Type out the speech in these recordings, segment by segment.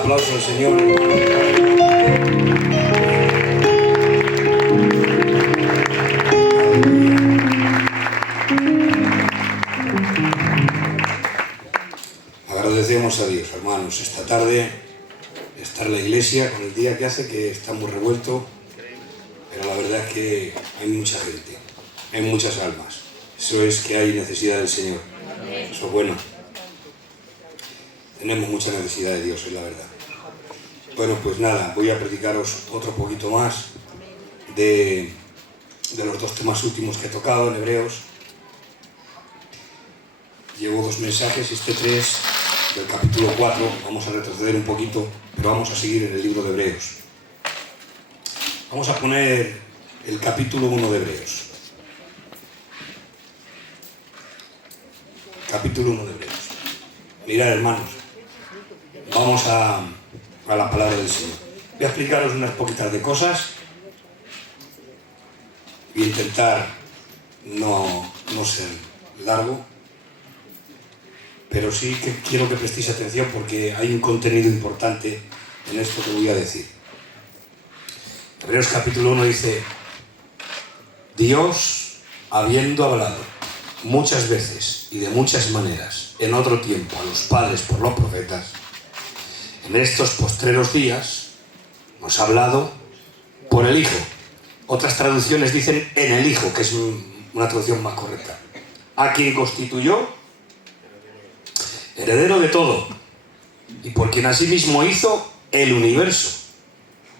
aplauso al Señor. Agradecemos a Dios, hermanos, esta tarde estar en la iglesia con el día que hace, que está muy revuelto, pero la verdad es que hay mucha gente, hay muchas almas. Eso es que hay necesidad del Señor. Eso es bueno. Tenemos mucha necesidad de Dios, es la verdad. Bueno, pues nada, voy a predicaros otro poquito más de los dos temas últimos que he tocado en Hebreos. Llevo 2 mensajes, este 3 del capítulo 4, vamos a retroceder un poquito, pero vamos a seguir en el libro de Hebreos. Vamos a poner el capítulo 1 de Hebreos. Capítulo 1 de Hebreos. Mirad, hermanos, vamos a la palabra del Señor. Voy a explicaros unas poquitas de cosas y intentar no ser largo, pero sí que quiero que prestéis atención porque hay un contenido importante en esto que voy a decir. Hebreos capítulo 1 dice: Dios, habiendo hablado muchas veces y de muchas maneras en otro tiempo a los padres por los profetas, en estos postreros días nos ha hablado por el Hijo. Otras traducciones dicen en el Hijo, que es una traducción más correcta. A quien constituyó heredero de todo, y por quien asimismo hizo el universo,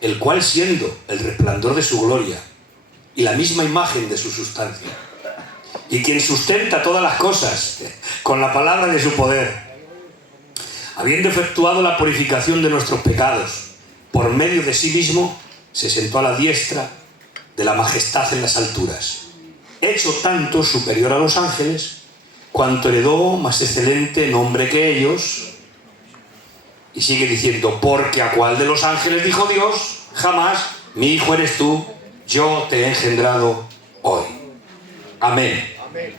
el cual, siendo el resplandor de su gloria y la misma imagen de su sustancia, y quien sustenta todas las cosas con la palabra de su poder, habiendo efectuado la purificación de nuestros pecados, por medio de sí mismo, se sentó a la diestra de la majestad en las alturas, hecho tanto superior a los ángeles, cuanto heredó más excelente nombre que ellos. Y sigue diciendo: porque a cuál de los ángeles dijo Dios jamás: mi hijo eres tú, yo te he engendrado hoy. Amén. Amén.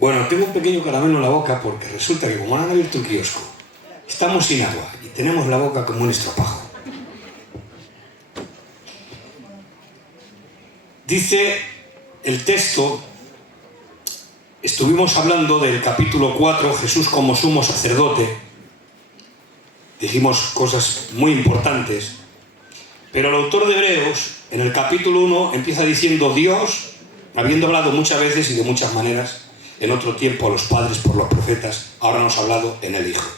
Bueno, tengo un pequeño caramelo en la boca porque resulta que como han abierto el kiosco, estamos sin agua y tenemos la boca como un estropajo. Dice el texto, estuvimos hablando del capítulo 4, Jesús como sumo sacerdote. Dijimos cosas muy importantes, pero el autor de Hebreos, en el capítulo 1, empieza diciendo: Dios, habiendo hablado muchas veces y de muchas maneras en otro tiempo a los padres por los profetas, ahora nos ha hablado en el Hijo,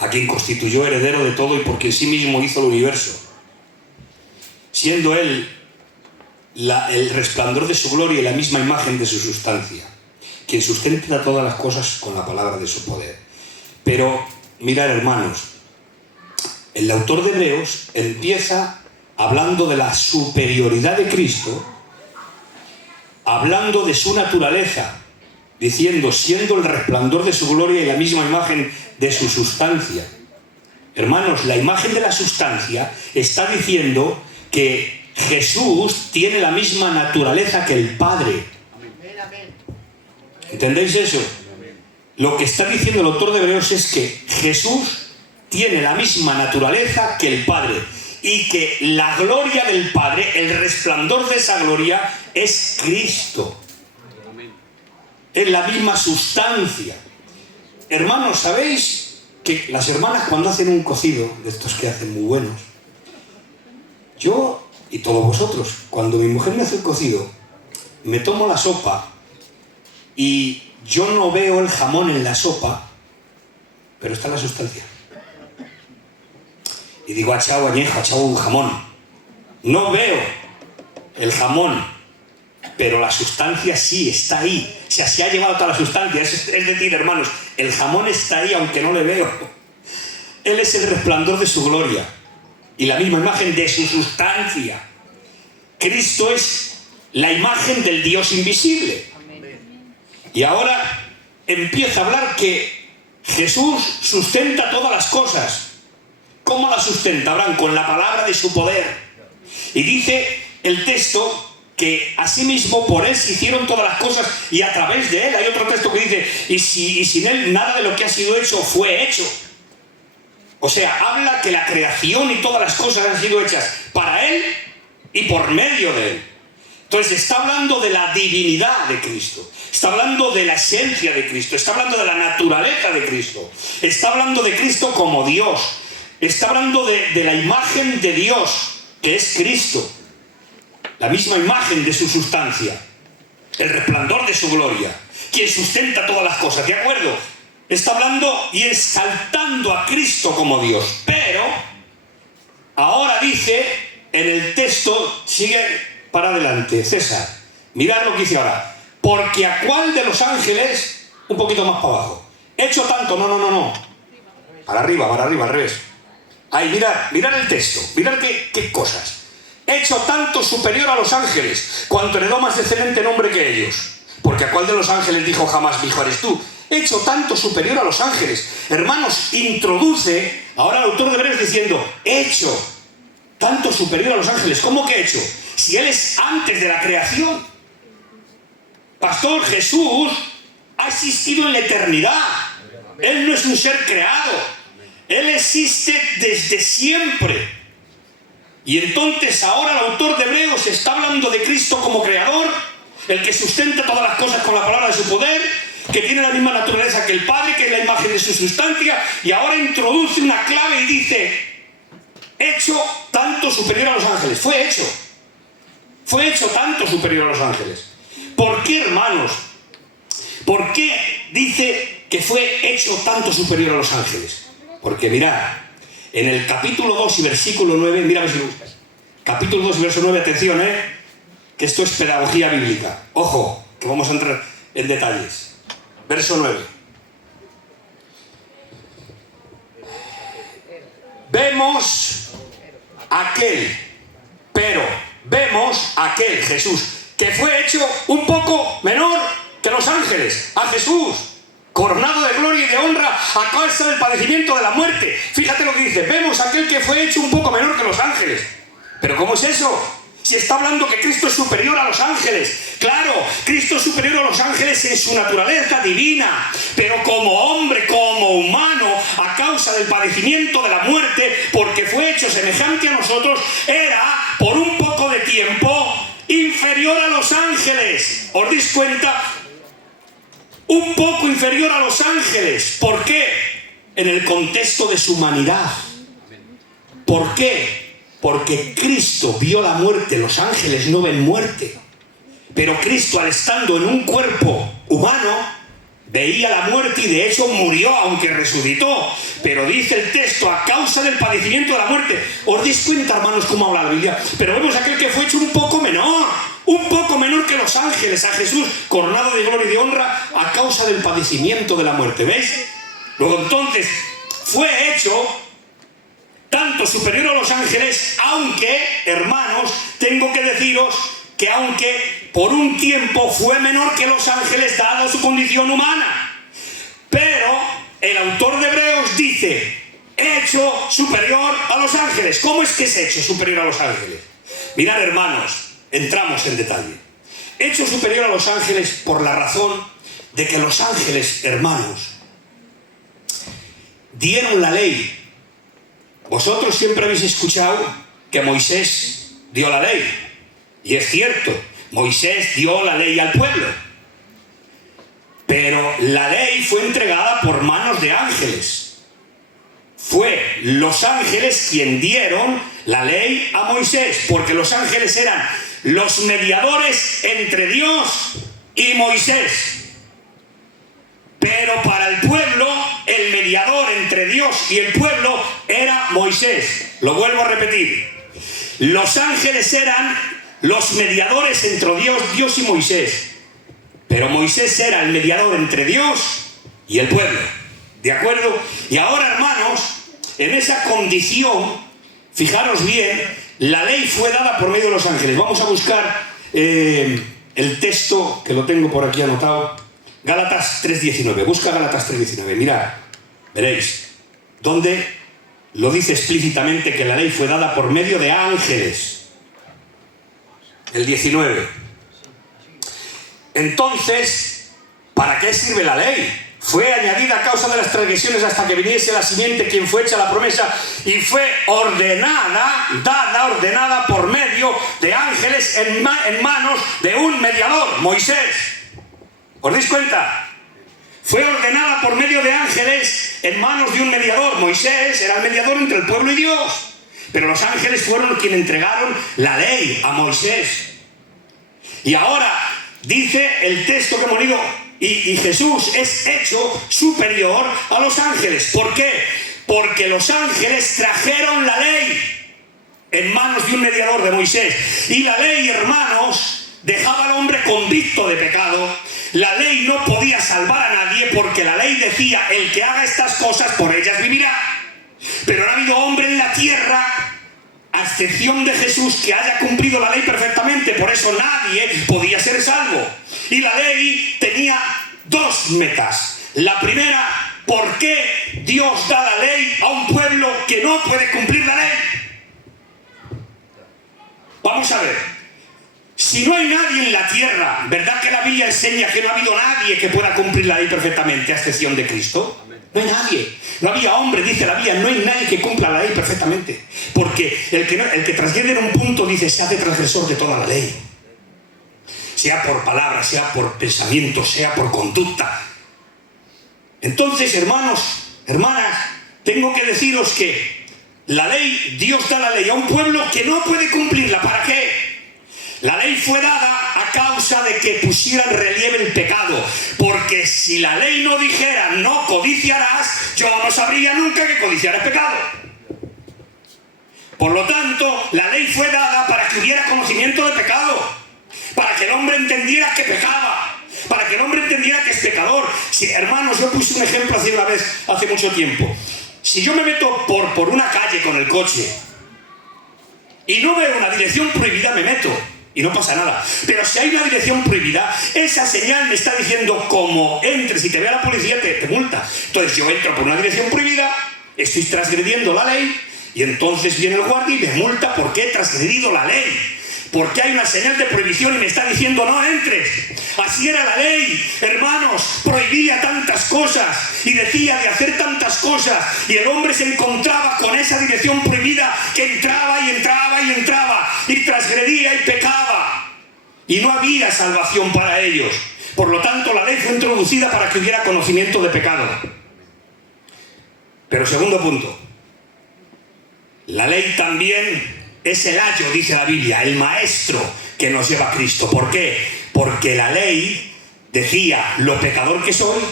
a quien constituyó heredero de todo y por quien sí mismo hizo el universo, siendo Él el resplandor de su gloria y la misma imagen de su sustancia, quien sustenta todas las cosas con la palabra de su poder. Pero mirad, hermanos, el autor de Hebreos empieza hablando de la superioridad de Cristo, hablando de su naturaleza, diciendo: siendo el resplandor de su gloria y la misma imagen de su sustancia. Hermanos, la imagen de la sustancia está diciendo que Jesús tiene la misma naturaleza que el Padre. ¿Entendéis eso? Lo que está diciendo el autor de Hebreos es que Jesús tiene la misma naturaleza que el Padre y que la gloria del Padre, el resplandor de esa gloria, es Cristo. Es la misma sustancia. Hermanos, ¿sabéis que las hermanas cuando hacen un cocido, de estos que hacen muy buenos, yo y todos vosotros, cuando mi mujer me hace el cocido, me tomo la sopa y yo no veo el jamón en la sopa, pero está la sustancia. Y digo: ha echado añejo, ha echado un jamón. No veo el jamón, pero la sustancia sí está ahí. O sea, se ha llevado toda la sustancia. Es decir, hermanos, el jamón está ahí aunque no le veo. Él es el resplandor de su gloria y la misma imagen de su sustancia. Cristo es la imagen del Dios invisible. Y ahora empieza a hablar que Jesús sustenta todas las cosas. ¿Cómo las sustenta? Abraham, con la palabra de su poder. Y dice el texto que asimismo por Él se hicieron todas las cosas y a través de Él. Hay otro texto que dice: y sin Él nada de lo que ha sido hecho fue hecho. O sea, habla que la creación y todas las cosas han sido hechas para Él y por medio de Él. Entonces está hablando de la divinidad de Cristo, está hablando de la esencia de Cristo, está hablando de la naturaleza de Cristo, está hablando de Cristo como Dios, está hablando de la imagen de Dios, que es Cristo, la misma imagen de su sustancia, el resplandor de su gloria, quien sustenta todas las cosas, ¿de acuerdo? Está hablando y exaltando a Cristo como Dios, pero ahora dice en el texto, sigue para adelante, César, mirad lo que dice ahora, porque a cuál de los ángeles, un poquito más para abajo, hecho tanto, no, para arriba, al revés, ahí, mirad el texto, mirad qué cosas, hecho tanto superior a los ángeles, cuanto heredó más excelente nombre que ellos, porque a cuál de los ángeles dijo jamás, mi hijo eres tú, hecho tanto superior a los ángeles. Hermanos, introduce ahora el autor de Hebreos diciendo, hecho tanto superior a los ángeles. ¿Cómo que hecho? Si Él es antes de la creación. Pastor, Jesús ha existido en la eternidad. Él no es un ser creado. Él existe desde siempre. Y entonces ahora el autor de Hebreos está hablando de Cristo como creador, el que sustenta todas las cosas con la palabra de su poder, que tiene la misma naturaleza que el Padre, que es la imagen de su sustancia, y ahora introduce una clave y dice, hecho tanto superior a los ángeles. Fue hecho tanto superior a los ángeles. ¿Por qué, hermanos? ¿Por qué dice que fue hecho tanto superior a los ángeles? Porque mirad, en el capítulo 2 y versículo 9, mira a ver si lo buscas. Capítulo 2 y verso 9, atención, que esto es pedagogía bíblica. Ojo, que vamos a entrar en detalles. Verso 9. Vemos aquel Jesús que fue hecho un poco menor que los ángeles, a Jesús, coronado de gloria y de honra a causa del padecimiento de la muerte. Fíjate lo que dice, vemos aquel que fue hecho un poco menor que los ángeles. ¿Pero cómo es eso? Si está hablando que Cristo es superior a los ángeles. Claro, Cristo es superior a los ángeles en su naturaleza divina, pero como hombre, como humano, a causa del padecimiento de la muerte, porque fue hecho semejante a nosotros, era, por un poco de tiempo, inferior a los ángeles. ¿Os dais cuenta? Un poco inferior a los ángeles. ¿Por qué? En el contexto de su humanidad. ¿Por qué? Porque Cristo vio la muerte, los ángeles no ven muerte. Pero Cristo, al estando en un cuerpo humano, veía la muerte y de hecho murió, aunque resucitó. Pero dice el texto, a causa del padecimiento de la muerte. ¿Os dais cuenta, hermanos, cómo habla la Biblia? Pero vemos aquel que fue hecho un poco menor que los ángeles, a Jesús, coronado de gloria y de honra, a causa del padecimiento de la muerte. ¿Veis? Luego entonces, fue hecho tanto superior a los ángeles, aunque, hermanos, tengo que deciros que aunque por un tiempo fue menor que los ángeles dada su condición humana. Pero el autor de Hebreos dice, hecho superior a los ángeles. ¿Cómo es que es hecho superior a los ángeles? Mirad, hermanos, entramos en detalle. Hecho superior a los ángeles por la razón de que los ángeles, hermanos, dieron la ley. Vosotros siempre habéis escuchado que Moisés dio la ley. Y es cierto, Moisés dio la ley al pueblo. Pero la ley fue entregada por manos de ángeles. Fue los ángeles quien dieron la ley a Moisés, porque los ángeles eran los mediadores entre Dios y Moisés. Pero para el pueblo, el mediador entre Dios y el pueblo era Moisés. Lo vuelvo a repetir. Los ángeles eran los mediadores entre Dios y Moisés. Pero Moisés era el mediador entre Dios y el pueblo. ¿De acuerdo? Y ahora, hermanos, en esa condición, fijaros bien, la ley fue dada por medio de los ángeles. Vamos a buscar el texto, que lo tengo por aquí anotado. Gálatas 3:19, busca Gálatas 3:19, mirad, veréis, donde lo dice explícitamente que la ley fue dada por medio de ángeles. El 19. Entonces, ¿para qué sirve la ley? fue añadida a causa de las transgresiones hasta que viniese la simiente, quien fue hecha la promesa, y fue ordenada por medio de ángeles en manos de un mediador, Moisés. ¿Os dais cuenta? Fue ordenada por medio de ángeles en manos de un mediador. Moisés era el mediador entre el pueblo y Dios. Pero los ángeles fueron quienes entregaron la ley a Moisés. Y ahora dice el texto que hemos leído, y Jesús es hecho superior a los ángeles. ¿Por qué? Porque los ángeles trajeron la ley en manos de un mediador, de Moisés. Y la ley, hermanos, dejaba al hombre convicto de pecado. La ley no podía salvar a nadie porque la ley decía: el que haga estas cosas, por ellas vivirá. Pero no ha habido hombre en la tierra, a excepción de Jesús, que haya cumplido la ley perfectamente. Por eso nadie podía ser salvo. Y la ley tenía dos metas. La primera, ¿por qué Dios da la ley a un pueblo que no puede cumplir la ley? Vamos a ver. Si no hay nadie en la tierra, ¿verdad que la Biblia enseña que no ha habido nadie que pueda cumplir la ley perfectamente, a excepción de Cristo? No hay nadie. No había hombre, dice la Biblia, no hay nadie que cumpla la ley perfectamente. Porque el que transgrede en un punto, dice, se hace transgresor de toda la ley. Sea por palabra, sea por pensamiento, sea por conducta. Entonces, hermanos, hermanas, tengo que deciros que la ley, Dios da la ley a un pueblo que no puede cumplirla. ¿Para qué? La ley fue dada a causa de que pusiera en relieve el pecado. Porque si la ley no dijera no codiciarás, yo no sabría nunca que codiciar es pecado. Por lo tanto, la ley fue dada para que hubiera conocimiento de pecado. Para que el hombre entendiera que pecaba. Para que el hombre entendiera que es pecador. Si, hermanos, yo puse un ejemplo hace mucho tiempo. Si yo me meto por una calle con el coche y no veo una dirección prohibida, me meto. Y no pasa nada. Pero si hay una dirección prohibida, esa señal me está diciendo: como entres y te vea la policía, te multa. Entonces yo entro por una dirección prohibida, estoy transgrediendo la ley, y entonces viene el guardia y me multa porque he transgredido la ley. Porque hay una señal de prohibición y me está diciendo: no entres. Así era la ley, hermanos. Prohibía tantas cosas y decía de hacer tantas cosas, y el hombre se encontraba con esa dirección prohibida, que entraba y entraba y entraba y transgredía y pecaba, y no había salvación para ellos. Por lo tanto, la ley fue introducida para que hubiera conocimiento de pecado. Pero segundo punto, la ley también es el ayo, dice la Biblia, el maestro que nos lleva a Cristo. ¿Por qué? Porque la ley decía lo pecador que soy,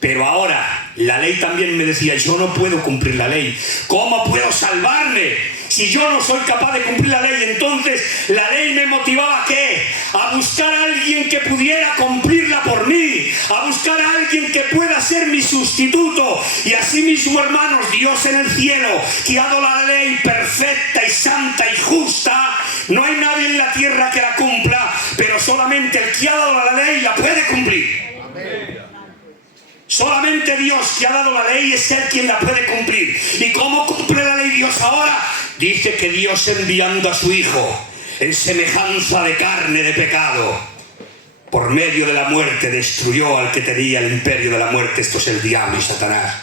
pero ahora la ley también me decía: yo no puedo cumplir la ley. ¿Cómo puedo salvarme si yo no soy capaz de cumplir la ley? Entonces la ley me motivaba ¿a qué? A buscar a alguien que pudiera cumplirla por mí, a buscar a alguien que pueda ser mi sustituto. Y así mismo, hermanos, Dios en el cielo, que ha dado la ley perfecta y santa y justa, no hay nadie en la tierra que la cumpla, pero solamente el que ha dado la ley la puede cumplir. Amén. Solamente Dios, que ha dado la ley, es el quien la puede cumplir. ¿Y cómo cumple la ley Dios ahora? Dice que Dios, enviando a su Hijo en semejanza de carne de pecado, por medio de la muerte destruyó al que tenía el imperio de la muerte. Esto es el diablo y Satanás.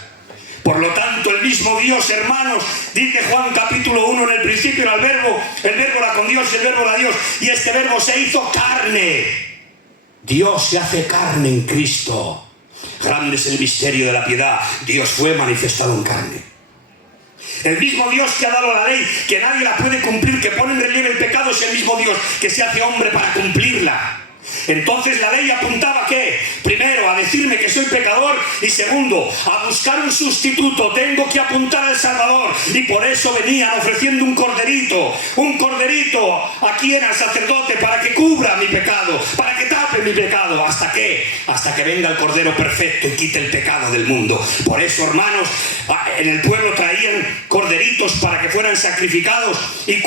Por lo tanto, el mismo Dios, hermanos, dice Juan capítulo 1, en el principio era el verbo era con Dios y el verbo era Dios, y este verbo se hizo carne. Dios se hace carne en Cristo. Grande es el misterio de la piedad. Dios fue manifestado en carne. El mismo Dios que ha dado la ley, que nadie la puede cumplir, que pone en relieve el pecado, es el mismo Dios que se hace hombre para cumplirla. Entonces la ley apuntaba ¿a qué? Primero, a decirme que soy pecador, y segundo, a buscar un sustituto. Tengo que apuntar al Salvador, y por eso venían ofreciendo un corderito ¿a quién? Al sacerdote, para que cubra mi pecado, para que tape mi pecado. ¿Hasta qué? Hasta que venga el Cordero perfecto y quite el pecado del mundo. Por eso, hermanos, en el pueblo traían corderitos para que fueran sacrificados, y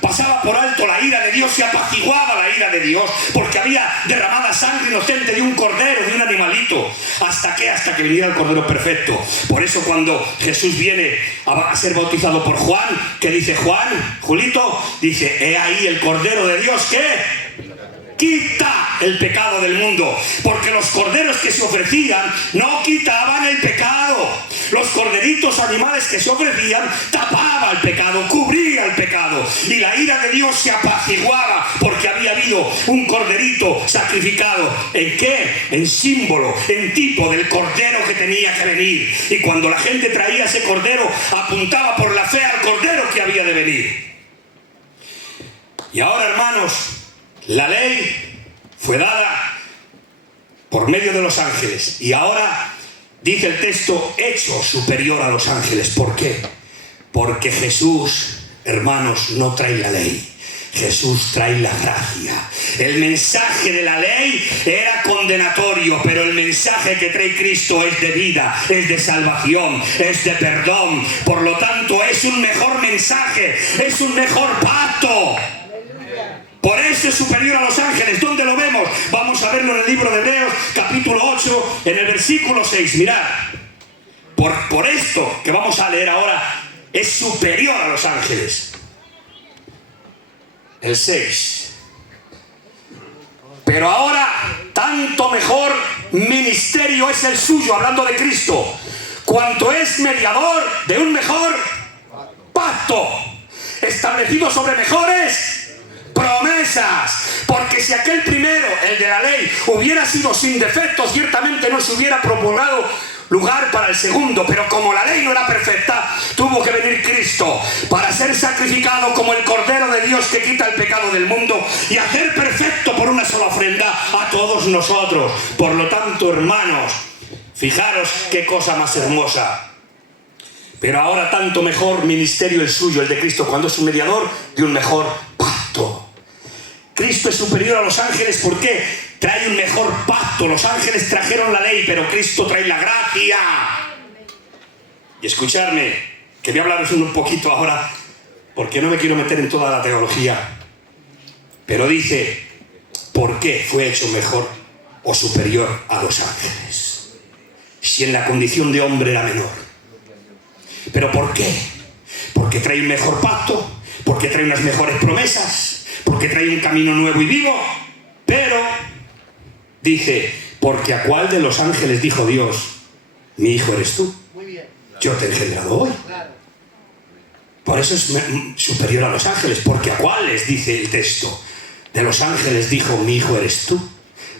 pasaba por alto la ira de Dios, se apaciguaba la ira de Dios, porque había derramada sangre inocente de un cordero, de un animalito. ¿Hasta qué? Hasta que viniera el Cordero perfecto. Por eso cuando Jesús viene a ser bautizado por Juan, ¿qué dice Juan? Julito, dice: he ahí el Cordero de Dios quita el pecado del mundo, porque los corderos que se ofrecían no quitaban el pecado. Los corderitos animales que se ofrecían tapaban el pecado, cubría el pecado, y la ira de Dios se apaciguaba porque había habido un corderito sacrificado. ¿En qué? En símbolo, en tipo del cordero que tenía que venir. Y cuando la gente traía ese cordero, apuntaba por la fe al cordero que había de venir. Y ahora, hermanos, la ley fue dada por medio de los ángeles, y ahora dice el texto, hecho superior a los ángeles. ¿Por qué? Porque Jesús, hermanos, no trae la ley. Jesús trae la gracia. El mensaje de la ley era condenatorio, pero el mensaje que trae Cristo es de vida, es de salvación, es de perdón. Por lo tanto, es un mejor mensaje, es un mejor pacto. Por eso es superior a los ángeles. ¿Dónde lo vemos? Vamos a verlo en el libro de Hebreos, capítulo 8, en el versículo 6. Mirad, por esto que vamos a leer ahora, es superior a los ángeles. El 6. Pero ahora, tanto mejor ministerio es el suyo, hablando de Cristo, cuanto es mediador de un mejor pacto, establecido sobre mejores promesas. Porque si aquel primero, el de la ley, hubiera sido sin defecto, ciertamente no se hubiera propagado lugar para el segundo. Pero como la ley no era perfecta, tuvo que venir Cristo para ser sacrificado como el Cordero de Dios que quita el pecado del mundo y hacer perfecto por una sola ofrenda a todos nosotros. Por lo tanto, hermanos, fijaros qué cosa más hermosa. Pero ahora tanto mejor ministerio el suyo, el de Cristo, cuando es un mediador de un mejor pacto. Cristo es superior a los ángeles. ¿Por qué? Trae un mejor pacto. Los ángeles trajeron la ley, pero Cristo trae la gracia. Y escuchadme, que voy a hablaros un poquito ahora, porque no me quiero meter en toda la teología. Pero dice, ¿por qué fue hecho mejor o superior a los ángeles? Si en la condición de hombre era menor. ¿Pero por qué? Porque trae un mejor pacto, porque trae unas mejores promesas, porque trae un camino nuevo y vivo. Pero dice, porque a cuál de los ángeles dijo Dios, mi hijo eres tú, yo te he engendrado hoy. Por eso es superior a los ángeles, porque a cuáles, dice el texto, de los ángeles dijo, mi hijo eres tú.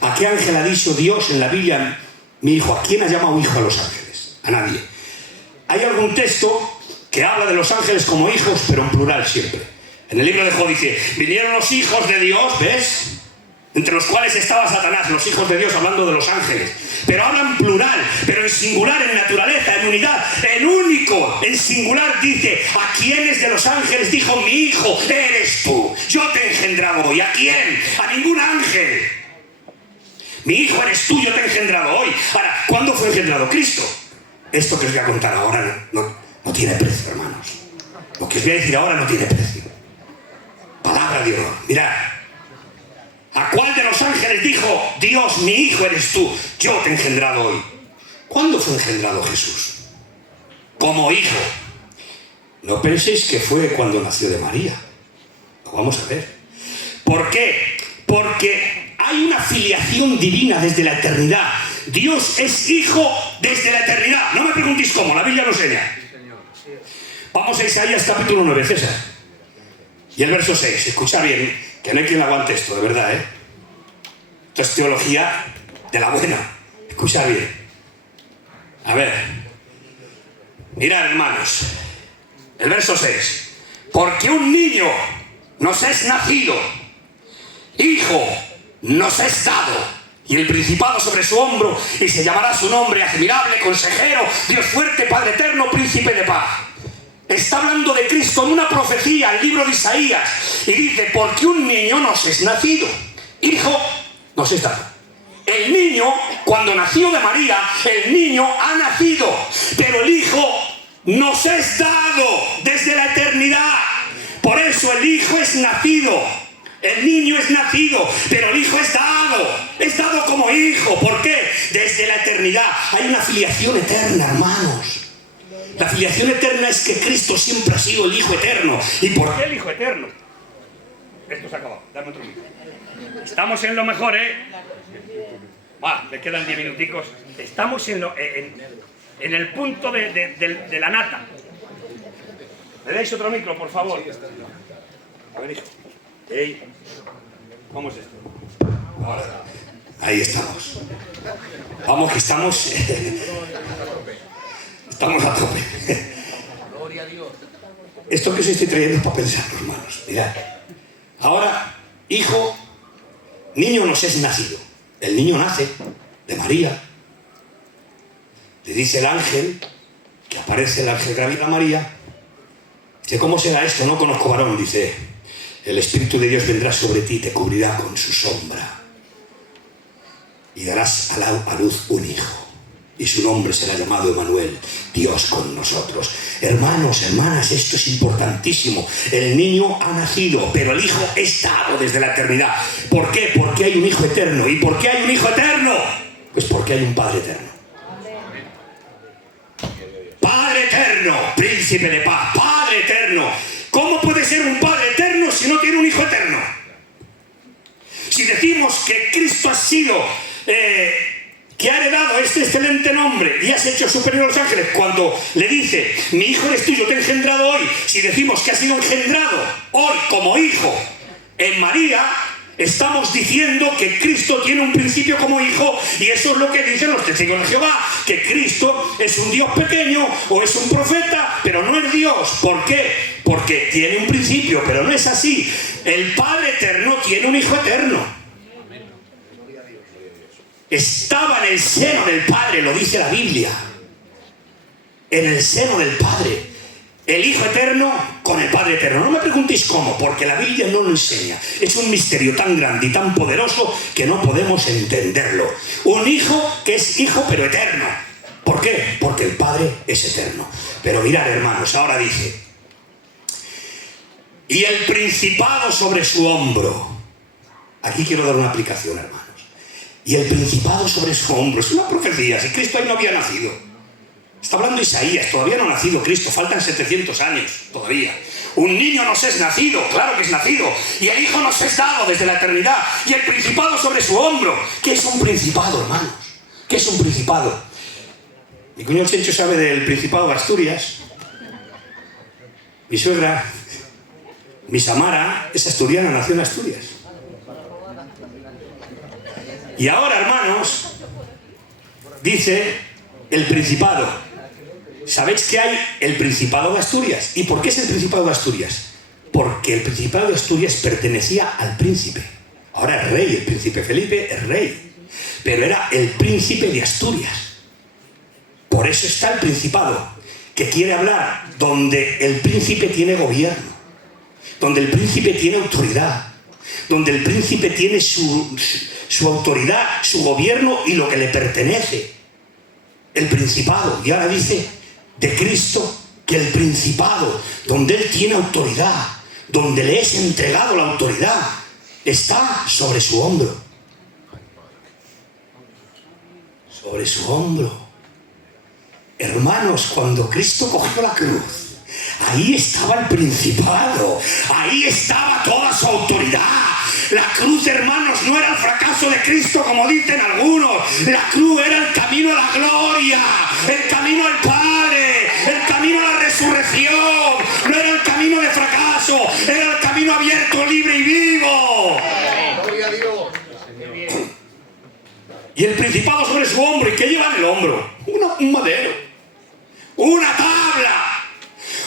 ¿A qué ángel ha dicho Dios en la Biblia, mi hijo? ¿A quién ha llamado hijo a los ángeles? A nadie. Hay algún texto que habla de los ángeles como hijos, pero en plural siempre. En el libro de Job dice, vinieron los hijos de Dios, ¿ves? Entre los cuales estaba Satanás, los hijos de Dios, hablando de los ángeles. Pero hablan plural, pero en singular, en naturaleza, en unidad, en único, en singular. Dice, ¿a quiénes de los ángeles dijo, mi hijo eres tú? Yo te he engendrado hoy. ¿A quién? A ningún ángel. Mi hijo eres tú, yo te he engendrado hoy. Ahora, ¿cuándo fue engendrado Cristo? Esto que os voy a contar ahora no tiene precio, hermanos. Lo que os voy a decir ahora no tiene precio. Palabra de honor. Mirad. ¿A cuál de los ángeles dijo, Dios, mi hijo eres tú, yo te he engendrado hoy? ¿Cuándo fue engendrado Jesús? Como hijo. No penséis que fue cuando nació de María. Lo vamos a ver. ¿Por qué? Porque hay una filiación divina desde la eternidad. Dios es hijo desde la eternidad. No me preguntéis cómo, la Biblia lo enseña. Vamos a Isaías capítulo 9, César. Y el verso 6, escucha bien, que no hay quien aguante esto, de verdad, ¿eh? Esto es teología de la buena. Escucha bien. A ver. Mirad, hermanos. El verso 6. Porque un niño nos es nacido, hijo nos es dado, y el principado sobre su hombro, y se llamará su nombre admirable, consejero, Dios fuerte, Padre eterno, príncipe de paz. Está hablando de Cristo en una profecía, el libro de Isaías, y dice, porque un niño nos es nacido, hijo nos es dado. El niño, cuando nació de María, el niño ha nacido, pero el hijo nos es dado desde la eternidad. Por eso el hijo es nacido, el niño es nacido, pero el hijo es dado como hijo. ¿Por qué? Desde la eternidad. Hay una filiación eterna, hermanos. La filiación eterna es que Cristo siempre ha sido el Hijo eterno. ¿Y por qué el Hijo eterno? Esto se ha acabado. Dame otro micro. Estamos en lo mejor, ¿eh? Me quedan 10 minuticos. Estamos en el punto de la nata. ¿Me dais otro micro, por favor? A ver, hijo. Ey. ¿Cómo es esto? Ahora, ahí estamos. Vamos, que estamos... estamos a tope. Gloria a Dios. Esto que os estoy trayendo es para pensar, hermanos. Mirad. Ahora, hijo, niño nos es nacido. El niño nace de María. Le dice el ángel, que aparece el ángel Gabriel a María. Dice, ¿cómo será esto? No conozco varón. Dice, el Espíritu de Dios vendrá sobre ti y te cubrirá con su sombra. Y darás a luz un hijo. Y su nombre será llamado Emmanuel, Dios con nosotros. Hermanos, hermanas, esto es importantísimo. El niño ha nacido, pero el hijo es dado desde la eternidad. ¿Por qué? Porque hay un hijo eterno. ¿Y por qué hay un hijo eterno? Pues porque hay un Padre eterno. Padre eterno, príncipe de paz, Padre eterno. ¿Cómo puede ser un Padre eterno si no tiene un hijo eterno? Si decimos que Cristo ha sido... que ha heredado este excelente nombre y has hecho superior a los ángeles, cuando le dice, mi hijo eres tú, yo te he engendrado hoy, si decimos que ha sido engendrado hoy como hijo en María, estamos diciendo que Cristo tiene un principio como hijo, y eso es lo que dicen los testigos de Jehová, que Cristo es un Dios pequeño o es un profeta, pero no es Dios. ¿Por qué? Porque tiene un principio, pero no es así. El Padre eterno tiene un hijo eterno. Estaba en el seno del Padre, lo dice la Biblia. En el seno del Padre. El Hijo eterno con el Padre eterno. No me preguntéis cómo, porque la Biblia no lo enseña. Es un misterio tan grande y tan poderoso que no podemos entenderlo. Un hijo que es hijo pero eterno. ¿Por qué? Porque el Padre es eterno. Pero mirad, hermanos, ahora dice, y el principado sobre su hombro. Aquí quiero dar una aplicación, hermanos. Y el principado sobre su hombro. Es una profecía. Si Cristo ahí no había nacido. Está hablando Isaías. Todavía no ha nacido Cristo. Faltan 700 años todavía. Un niño nos es nacido. Claro que es nacido. Y el hijo nos es dado desde la eternidad. Y el principado sobre su hombro. ¿Qué es un principado, hermanos? ¿Qué es un principado? Mi cuñado Chencho sabe del Principado de Asturias. Mi suegra, mi Samara, es asturiana, nació en Asturias. Y ahora, hermanos, dice el Principado. ¿Sabéis que hay el Principado de Asturias? ¿Y por qué es el Principado de Asturias? Porque el Principado de Asturias pertenecía al príncipe. Ahora es rey, el príncipe Felipe es rey. Pero era el príncipe de Asturias. Por eso está el Principado, que quiere hablar donde el príncipe tiene gobierno, donde el príncipe tiene autoridad, donde el príncipe tiene su autoridad, su gobierno y lo que le pertenece. El Principado. Y ahora dice de Cristo que el Principado, donde Él tiene autoridad, donde le es entregado la autoridad, está sobre su hombro. Sobre su hombro. Hermanos, cuando Cristo cogió la cruz, ahí estaba el Principado, ahí estaba toda su autoridad. La cruz, hermanos, no era el fracaso de Cristo como dicen algunos. La cruz era el camino a la gloria, el camino al Padre, el camino a la resurrección. No era el camino de fracaso, era el camino abierto, libre y vivo. Gloria a Dios. Y el Principado sobre su hombro. ¿Y qué lleva en el hombro? Un madero. Una tabla.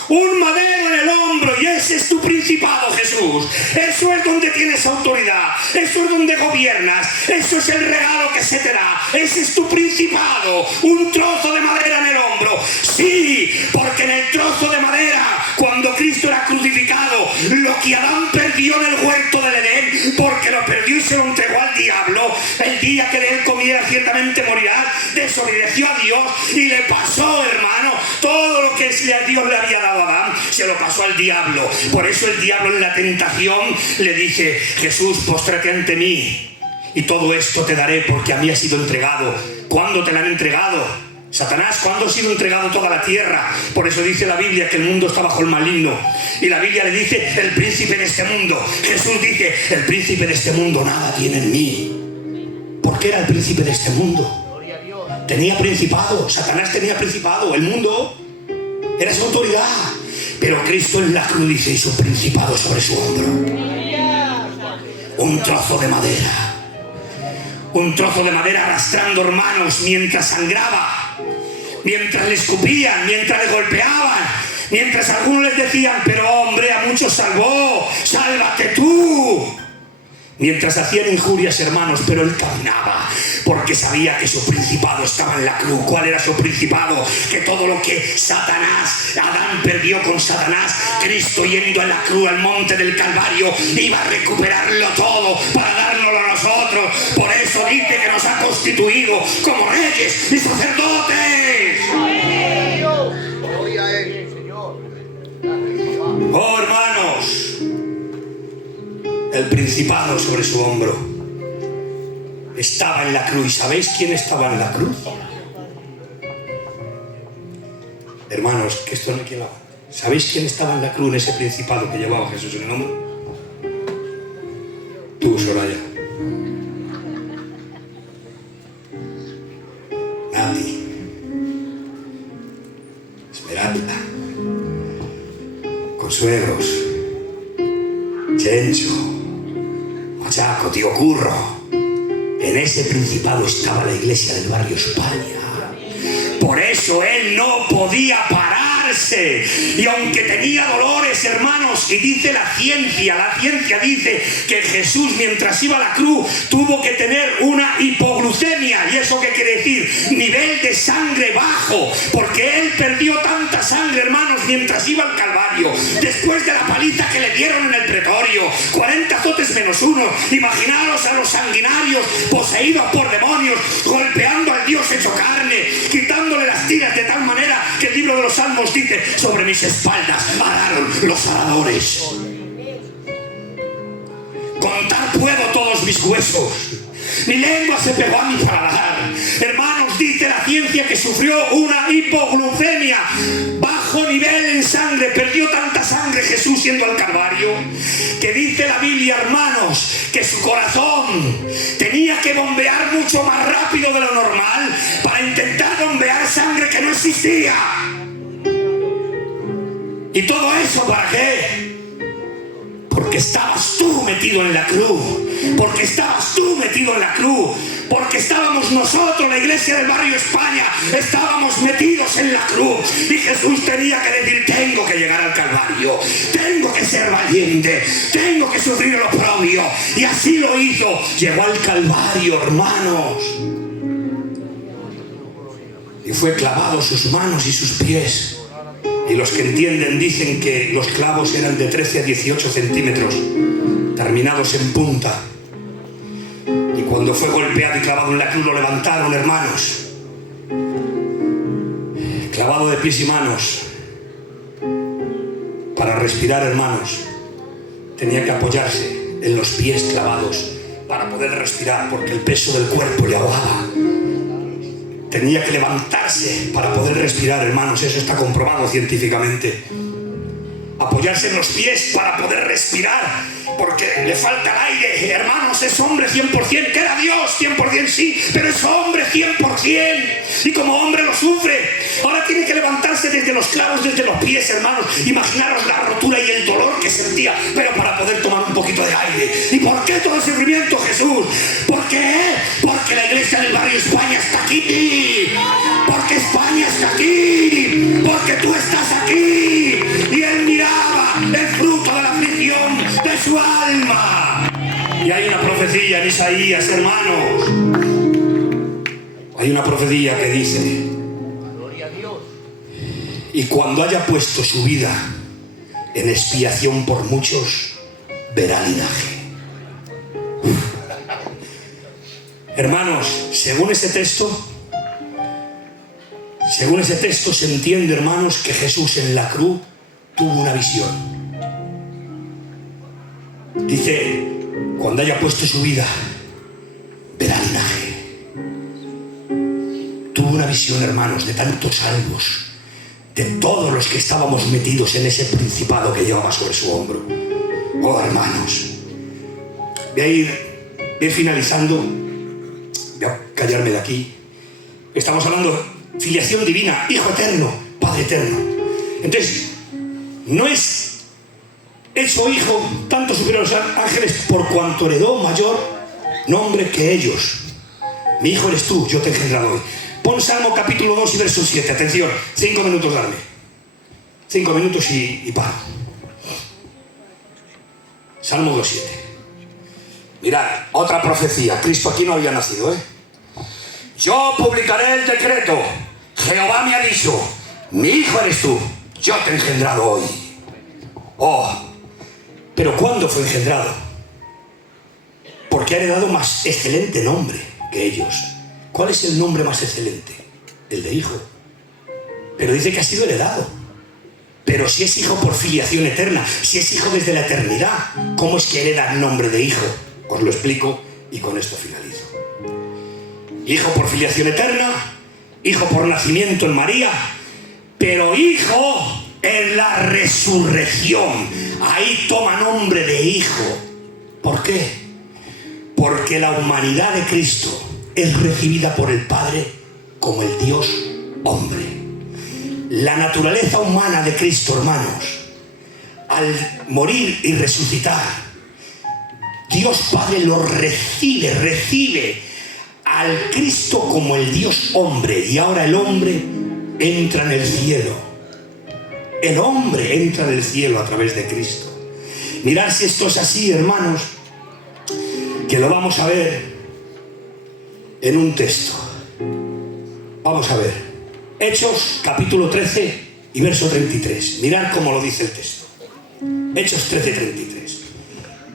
Un madero en el hombro. Y ese es tu Principado, Jesús. Eso es donde tienes autoridad. Eso es donde gobiernas. Eso es el regalo que se te da. Ese es tu Principado. Un trozo de madera en el hombro. Sí, porque en el trozo de madera, cuando Cristo era crucificado, lo que Adán perdió en el huerto del Edén, porque lo perdió y se lo entregó al diablo, el día que de él comiera ciertamente morirás, desobedeció a Dios y le pasó, hermano, todo lo que Dios le había dado a Adán, se lo pasó al diablo. Por eso el diablo en la tentación le dice: Jesús, póstrate ante mí y todo esto te daré porque a mí ha sido entregado. ¿Cuándo te lo han entregado? Satanás, ¿cuándo ha sido entregado toda la tierra? Por eso dice la Biblia que el mundo está bajo el maligno. Y la Biblia le dice, el príncipe de este mundo. Jesús dice, el príncipe de este mundo nada tiene en mí. ¿Por qué era el príncipe de este mundo? Tenía principado, Satanás tenía principado, el mundo era su autoridad. Pero Cristo en la cruz dice, hizo principado sobre su hombro. Un trozo de madera. Un trozo de madera arrastrando, hermanos, mientras sangraba. Mientras le escupían, mientras le golpeaban, mientras algunos les decían, pero hombre, a muchos salvó, sálvate tú. Mientras hacían injurias, hermanos, pero él caminaba, porque sabía que su principado estaba en la cruz. ¿Cuál era su principado? Que todo lo que Adán perdió con Satanás, Cristo yendo a la cruz, al monte del Calvario, iba a recuperarlo todo para dárnoslo a nosotros. Por eso dice que nos ha constituido como reyes y sacerdotes. Gloria a Él, Señor. Oh, hermanos, el principado sobre su hombro estaba en la cruz. ¿Y sabéis quién estaba en la cruz? Hermanos, que esto no hay quien lo haga. ¿Sabéis quién estaba en la cruz en ese principado que llevaba Jesús en el hombro? Tú, Soraya. Nati. Esmeralda. Consuegros. Chencho. Machaco, tío Curro. En ese principado estaba la iglesia del barrio España. Por eso él no podía pararse. Y aunque tenía dolores, hermanos, y dice la ciencia dice que Jesús, mientras iba a la cruz, tuvo que tener una hipoglucemia. ¿Y eso qué quiere decir? Nivel de sangre bajo. Porque él perdió tanta sangre, hermanos, mientras iba al Calvario. Después de la paliza que le dieron en el pretorio, 40 azotes menos uno. Imaginaros a los sanguinarios poseídos por demonios, golpeando al Dios hecho carne, quitándole las tiras de tal manera que el libro de los Salmos dice, sobre mis espaldas araron los aradores. Contar puedo todos mis huesos, mi lengua se pegó a mi paladar. Hermanos, dice la ciencia que sufrió una hipoglucemia, bajo nivel en sangre. Perdió tanta sangre Jesús yendo al Calvario, que dice la Biblia, hermanos, que su corazón tenía que bombear mucho más rápido de lo normal para intentar bombear sangre que no existía. ¿Y todo eso para qué? Porque estabas tú metido en la cruz. Porque estabas tú metido en la cruz. Porque estábamos nosotros, la iglesia del barrio España, estábamos metidos en la cruz. Y Jesús tenía que decir, tengo que llegar al Calvario, tengo que ser valiente, tengo que sufrir el oprobio. Y así lo hizo. Llegó al Calvario, hermanos, y fue clavado sus manos y sus pies. Y los que entienden dicen que los clavos eran de 13 a 18 centímetros, terminados en punta. Y cuando fue golpeado y clavado en la cruz, lo levantaron, hermanos, clavado de pies y manos. Para respirar, hermanos, tenía que apoyarse en los pies clavados para poder respirar, porque el peso del cuerpo le ahogaba. Tenía que levantarse para poder respirar, hermanos, eso está comprobado científicamente. Apoyarse en los pies para poder respirar, porque le falta el aire. Hermanos, es hombre 100%, que era Dios 100% sí, pero es hombre 100%, y como hombre lo sufre. Ahora tiene que levantarse desde los clavos, desde los pies, hermanos. Imaginaros la rotura y el dolor que sentía, pero para poder tomar un poquito de aire. ¿Y por qué todo el sufrimiento, Jesús? ¿Por qué? Porque la iglesia del barrio España está aquí. Porque España está aquí. Porque tú estás aquí. Y él miraba el fruto de la aflicción de su alma. Y hay una profecía en Isaías, hermanos. Hay una profecía que dice: Gloria a Dios. y cuando haya puesto su vida en expiación por muchos, verá linaje. Hermanos, según ese texto se entiende, hermanos, que Jesús en la cruz tuvo una visión. Dice, cuando haya puesto su vida, verá linaje. Tuvo una visión, hermanos, de tantos salvos, de todos los que estábamos metidos en ese principado que llevaba sobre su hombro. Oh, hermanos, voy a ir finalizando, voy a callarme de aquí. Estamos hablando de filiación divina, Hijo eterno, Padre eterno. Entonces, no es hecho hijo tanto superior a los ángeles por cuanto heredó mayor nombre que ellos. Mi hijo eres tú, yo te he engendrado hoy. Pon Salmo capítulo 2 y verso 7. Atención, 5 minutos darme. 5 minutos y paro. Salmo 2.7. Mirad, otra profecía. Cristo aquí no había nacido, ¿eh? Yo publicaré el decreto. Jehová me ha dicho, mi hijo eres tú, yo te he engendrado hoy. Oh, pero ¿cuándo fue engendrado? Porque ha heredado más excelente nombre que ellos. ¿Cuál es el nombre más excelente? El de hijo. Pero dice que ha sido heredado. Pero si es hijo por filiación eterna, si es hijo desde la eternidad, ¿cómo es que hereda el nombre de hijo? Os lo explico y con esto finalizo. Hijo por filiación eterna, hijo por nacimiento en María, pero hijo en la resurrección. Ahí toma nombre de hijo. ¿Por qué? Porque la humanidad de Cristo es recibida por el Padre como el Dios hombre. La naturaleza humana de Cristo, hermanos, al morir y resucitar, Dios Padre lo recibe al Cristo como el Dios hombre, y ahora el hombre entra en el cielo. El hombre entra en el cielo a través de Cristo. Mirad si esto es así, hermanos, que lo vamos a ver en un texto. Vamos a ver Hechos capítulo 13 y verso 33. Mirad cómo lo dice el texto. Hechos 13, 33.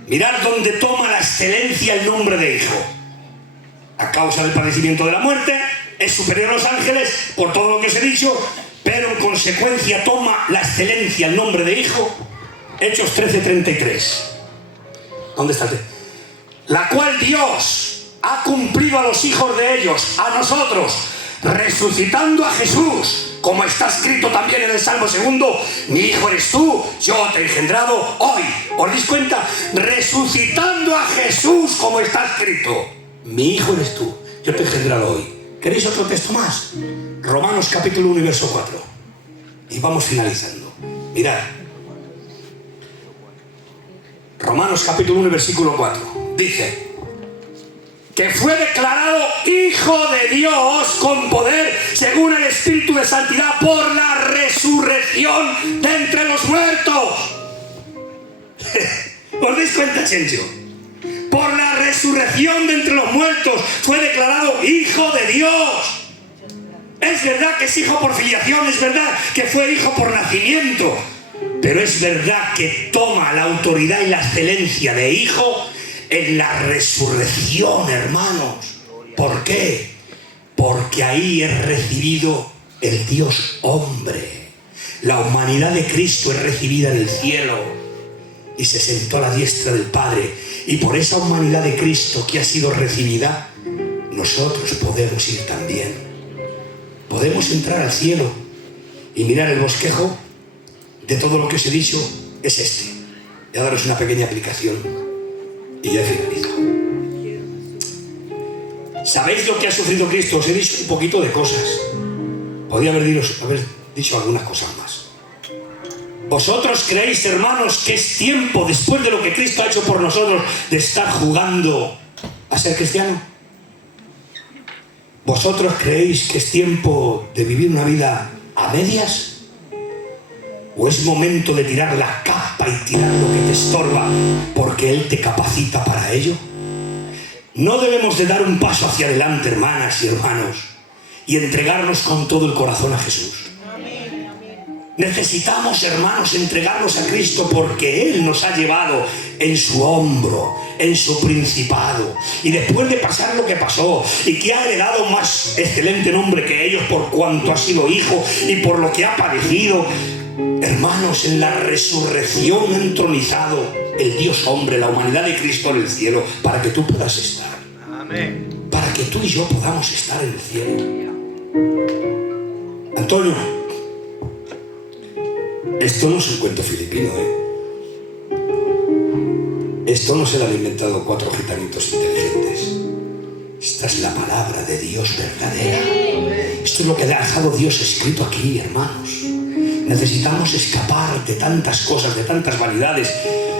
Mirad donde toma la excelencia el nombre de hijo. A causa del padecimiento de la muerte, es superior a los ángeles por todo lo que os he dicho, pero en consecuencia toma la excelencia el nombre de hijo. Hechos 13, 33. ¿Dónde está el texto? La cual Dios ha cumplido a los hijos de ellos, a nosotros, resucitando a Jesús, como está escrito también en el Salmo 2, mi hijo eres tú, yo te he engendrado hoy. ¿Os dais cuenta? Resucitando a Jesús, como está escrito, mi hijo eres tú, yo te he engendrado hoy. ¿Queréis otro texto más? Romanos capítulo 1 y verso 4. Y vamos finalizando. Mirad. Romanos capítulo 1 y versículo 4. Dice que fue declarado hijo de Dios con poder según el Espíritu de Santidad por la resurrección de entre los muertos. ¿Os dais cuenta, Chencho? Por la resurrección de entre los muertos fue declarado hijo de Dios. Es verdad que es hijo por filiación, es verdad que fue hijo por nacimiento, pero es verdad que toma la autoridad y la excelencia de hijo en la resurrección, hermanos. ¿Por qué? Porque ahí es recibido el Dios hombre. La humanidad de Cristo es recibida en el cielo y se sentó a la diestra del Padre. Y por esa humanidad de Cristo que ha sido recibida, nosotros podemos ir también. Podemos entrar al cielo y mirar el bosquejo de todo lo que os he dicho es este. Voy a daros una pequeña aplicación y ya he finalizado. ¿Sabéis lo que ha sufrido Cristo? Os he dicho un poquito de cosas. Podría haber dicho algunas cosas más. ¿Vosotros creéis, hermanos, que es tiempo, después de lo que Cristo ha hecho por nosotros, de estar jugando a ser cristiano? ¿Vosotros creéis que es tiempo de vivir una vida a medias? ¿O es momento de tirar la capa y tirar lo que te estorba porque Él te capacita para ello? No debemos de dar un paso hacia adelante, hermanas y hermanos, y entregarnos con todo el corazón a Jesús. Necesitamos, hermanos, entregarnos a Cristo porque Él nos ha llevado en su hombro, en su principado. Y después de pasar lo que pasó y que ha heredado más excelente nombre que ellos por cuanto ha sido hijo y por lo que ha padecido, hermanos, en la resurrección ha entronizado el Dios hombre, la humanidad de Cristo en el cielo, para que tú puedas estar. Amén. Para que tú y yo podamos estar en el cielo. Antonio, esto no es un cuento filipino, ¿eh? Esto no se lo han inventado 4 gitanitos inteligentes. Esta es la palabra de Dios verdadera. Esto es lo que ha dejado Dios escrito aquí, hermanos. Necesitamos escapar de tantas cosas, de tantas vanidades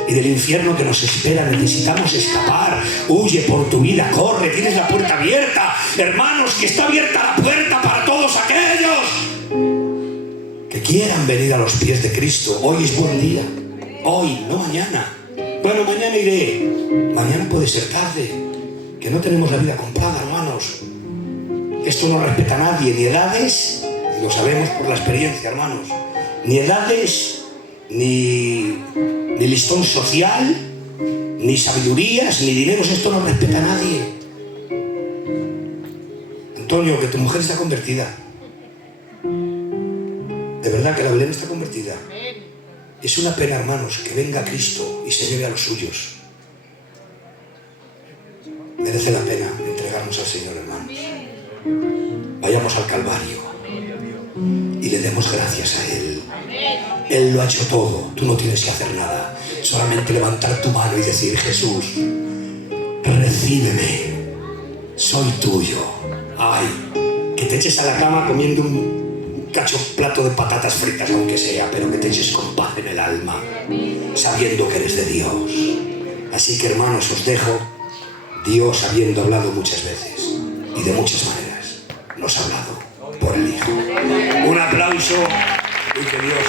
y del infierno que nos espera. Necesitamos escapar. Huye por tu vida, corre, tienes la puerta abierta. Hermanos, que está abierta la puerta para todos aquellos que quieran venir a los pies de Cristo. Hoy es buen día. Hoy, no mañana. Bueno, mañana iré. Mañana puede ser tarde. Que no tenemos la vida comprada, hermanos. Esto no respeta a nadie, ni edades, y lo sabemos por la experiencia, hermanos. Ni edades, ni listón social, ni sabidurías, ni dineros. Esto no respeta a nadie. Antonio, que tu mujer está convertida. De verdad que la Belén está convertida. Es una pena, hermanos, que venga Cristo y se lleve a los suyos. Merece la pena entregarnos al Señor, hermanos. Vayamos al Calvario y le demos gracias a Él. Él lo ha hecho todo. Tú no tienes que hacer nada. Solamente levantar tu mano y decir: Jesús, recíbeme. Soy tuyo. Ay, que te eches a la cama comiendo un plato de patatas fritas, aunque sea, pero que te eches con paz en el alma, sabiendo que eres de Dios. Así que, hermanos, os dejo. Dios, habiendo hablado muchas veces y de muchas maneras, nos ha hablado por el Hijo. Un aplauso y que Dios